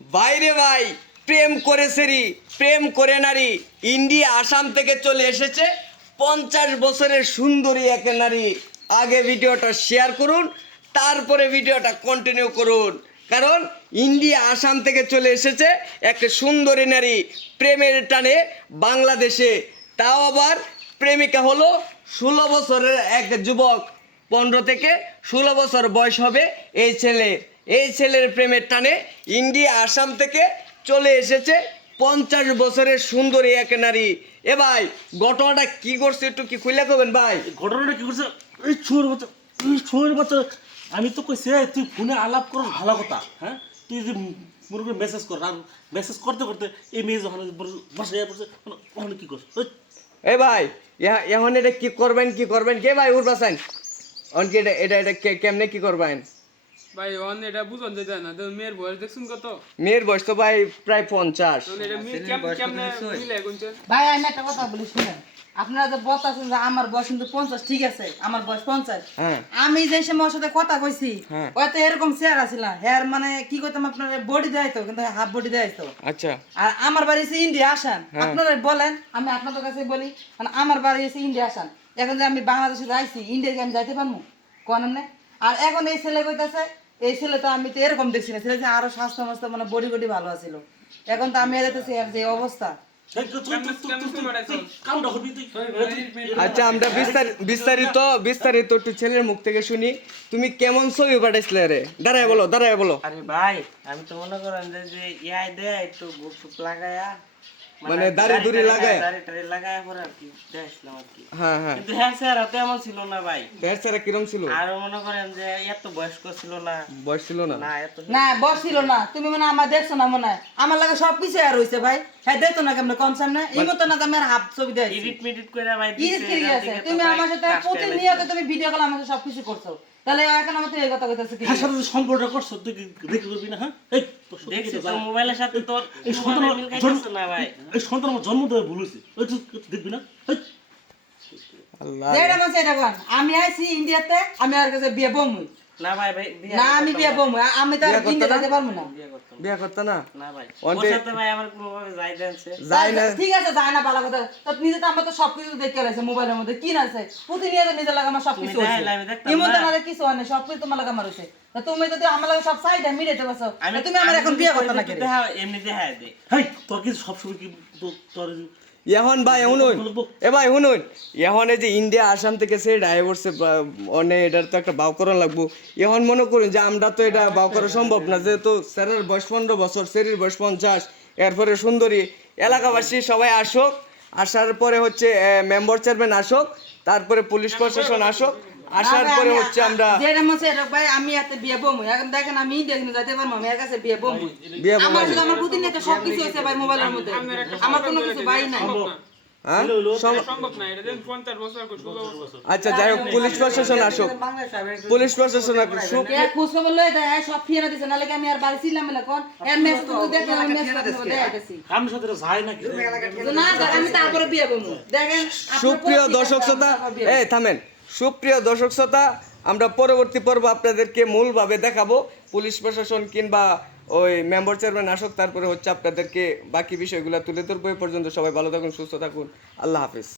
বাইরে ভাই, প্রেম করে সেরি, প্রেম করে নারী ইন্ডিয়া আসাম থেকে চলে এসেছে 50 বছরের সুন্দরী এক নারী। আগে ভিডিওটা শেয়ার করুন, তারপরে ভিডিওটা কন্টিনিউ করুন, কারণ ইন্ডিয়া আসাম থেকে চলে এসেছে একটা সুন্দরী নারী প্রেমের টানে বাংলাদেশে। তাও আবার প্রেমিকা হলো 16 বছরের এক যুবক। 15 থেকে 16 বছর বয়স হবে এই ছেলের প্রেমের টানে ইন্ডিয়া আসাম থেকে চলে এসেছে 50 বছরের সুন্দরী এক নারী। এ ভাই, ঘটনাটা কি করছে একটু কি খুলে কবেন ভাই? ঘটনাটা কি করছে? এই ছোঁয়ের বাচ্চা আমি তো কইছি তুই ফোনে আলাপ কর ভালো কথা, হ্যাঁ? তুই যে মুরগে মেসেজ কর, আর মেসেজ করতে করতে এই মেয়ে যখন বসে পড়ছে ওখানে কি করছ? এ ভাই, এখন এটা কি করবেন কে ভাই উঠবাসেন? অনকি এটা কেমনে কি করবেন ভাই? অন এটা বুঝন যেতে না, তো মেয়ের বয়স দেখছুন কত? মেয়ের বয়স তো ভাই প্রায় 50। তো এটা মেয়ে কেমনে মিলে গুনছেন? ভাই আমি একটা কথা বলি শুনেন, আপনারা যে বলতেছেন যে আমার বয়স কিন্তু 50, ঠিক আছে আমার বয়স 50। হ্যাঁ। আমি যে সময় ওর সাথে কথা কইছি হ্যাঁ। ওই তো এরকম চেহারা ছিল না, হেয়ার মানে কি কইতাম আপনার বডি দেখাইতো কিন্তু হাফ বডি দেখাইতো। আচ্ছা। আর আমার বাড়ি হচ্ছে ইন্ডিয়া আসান। হ্যাঁ। আপনারা বলেন, আমি আপনাদের কাছে বলি, মানে আমার বাড়ি হচ্ছে ইন্ডিয়া আসান। এখন যে আমি বাংলাদেশে যাইছি, ইন্ডিয়াকে আমি যাইতে পারবো কোন এমনি? আর এখন এই ছেলে কইতাছে, এই ছেলে তো আমি তো এরকম দেখছি না, ছেলে যে আরো স্বাস্থ্য মাস্ত মানে বডি ভালো আছিল। এখন তো আমি দেখতেছি এর যে অবস্থা। কামটা করবি তুই। আচ্ছা, আমরা বিস্তারিত একটু ছেলের মুখ থেকে শুনি। তুমি কেমন ছবি পাঠাইছিলে রে? দাঁড়ায় বলো। আরে ভাই, আমি তো মনে করেন যে ইয়াই দে একটু বুক টুক লাগায়া মানে দাড়ি লাগায়? দাড়ি লাগায়া পরে আর কি দেখছিলাম আর কি। হ্যাঁ। কিন্তু হ্যাঁ স্যার তেমন ছিল না ভাই। হেয়ার স্যার কিরম ছিল? আর মনে করেন যে এত বয়স্ক ছিল না। বয়স ছিল না? না এত না বসছিল না, তুমি মানে আমার দেখছো না মনে হয়, আমার লাগে সব কিছু আর হইছে ভাই। হ্যাঁ দেখতো না কেমন কম সামনে এই মতো না, আমি আর হাফ ছবি দেখাইছি। এডিট মেডিট করে ভাই ইরিট কি আছে? তুমি আমার সাথে প্রতিনিয়ত তুমি ভিডিও কল আমার সাথে সবকিছু করছো, তাহলে এখন আমার তো এই কথা কইতাছে কি? তার সাথে যে সম্পর্কটা করছ তুই দেখে করবি না, হ্যাঁ? এই তোর সত্যি দেখছি কথা তোর জান। মোবাইলের সাথে তোর এই মোবাইলের মিল খাইতেছে না ভাই। এই সন্তান আমার জন্ম দেওয়া ভুল হয়েছে, ওই তুই দেখবি না? এই, আল্লাহ। যেটা বলছে এটা কোন, আমি আইছি ইন্ডিয়াতে, আমি আর কাছে বিয়ে বমুই না ভাই ভাই না, আমি বিয়ে বমুই, আমি তো আর বিয়ে করতে ইন্ডিয়া না? যেতে পারবো না। বিয়ে করতাম বিয়া করতে না? না ভাই। ওর ওর যে- সাথে ভাই আমার কোনোভাবে যাই দেনছে। যাই না। ঠিক আছে যায় না, ভালো কথা। তো নিজে তো আমরা তো সবকিছু দেখতে রাখছি মোবাইলের মধ্যে, কি না আছে প্রতিনিয়ত নিজের লাগে আমার সবকিছু তুমি হইছে। দেখাইলে আমি দেখতাম এমন তো না। না যে কিছু হয় না, সবকিছু তোমার লাগে আমার হইছে। তা তুমি যদি আমার লাগে সব সাইডে মিলাইতে পারছো, আমি তা তুমি আমার এখন বিয়ে করতে না কেন? দেখা এমনি দেখা দে। হেই, তোর কি সবসময় কি তোর এখন ভাই শুনুন, এখন এই যে ইন্ডিয়া আসাম থেকে সে ডাই পড়ছে অনেক, এটার তো একটা বাউ করা লাগবো। এখন মনে করুন যে আমরা তো এটা বাউ করা সম্ভব না, যেহেতু স্যারের বয়স 15 বছর, সেরির বয়স 50। এরপরে সুন্দরী এলাকাবাসী সবাই আসুক, আসার পরে হচ্ছে মেম্বার চেয়ারম্যান আসুক, তারপরে পুলিশ প্রশাসন আসুক, আসার পরে হচ্ছে আমরা যেটা মনে হচ্ছে ভাই আমি এত বিয়ে বমুই। এখন দেখেন আমি ইন্ডিয়া কিন্তু যাইতে পারবো, আমি এর কাছে বিয়ে বমুই। বিয়ে আমার বমুই। সাথে আমার প্রতিনিয়ত সবকিছু হইছে ভাই মোবাইলের মধ্যে, আমার কোনো কিছু ভাই নাই। হ্যাঁ? সম্ভব না, এটা দেন 50 বছর 16 বছর। আচ্ছা, যাই হোক, পুলিশ প্রশাসন আসুক, পুলিশ প্রশাসন আসুক। কে খুশ খবর লই দেয় সব ফিরে দিছে, নালে কি আমি আর বাড়ি ছিলাম না কোন এর মেসেজ তো দেখে আমি মেসেজ করে দেখাইতেছি আমার সাথে যায় নাকি? না স্যার, আমি তারপরে বিয়ে বমু। দেখেন আপনার সুপ্রিয় পরিস্থিতি দর্শক আছে, শ্রোতা, আমরা বিয়ে থামেন। সুপ্রিয় দর্শক শ্রোতা, আমরা পরবর্তী পর্ব আপনাদেরকে মূলভাবে দেখাবো। পুলিশ প্রশাসন কিংবা ওই মেম্বার চেয়ারম্যান আসুক, তারপরে হচ্ছে আপনাদেরকে বাকি বিষয়গুলো তুলে ধরবো। এই পর্যন্ত সবাই ভালো থাকুন, সুস্থ থাকুন, আল্লাহ হাফিজ।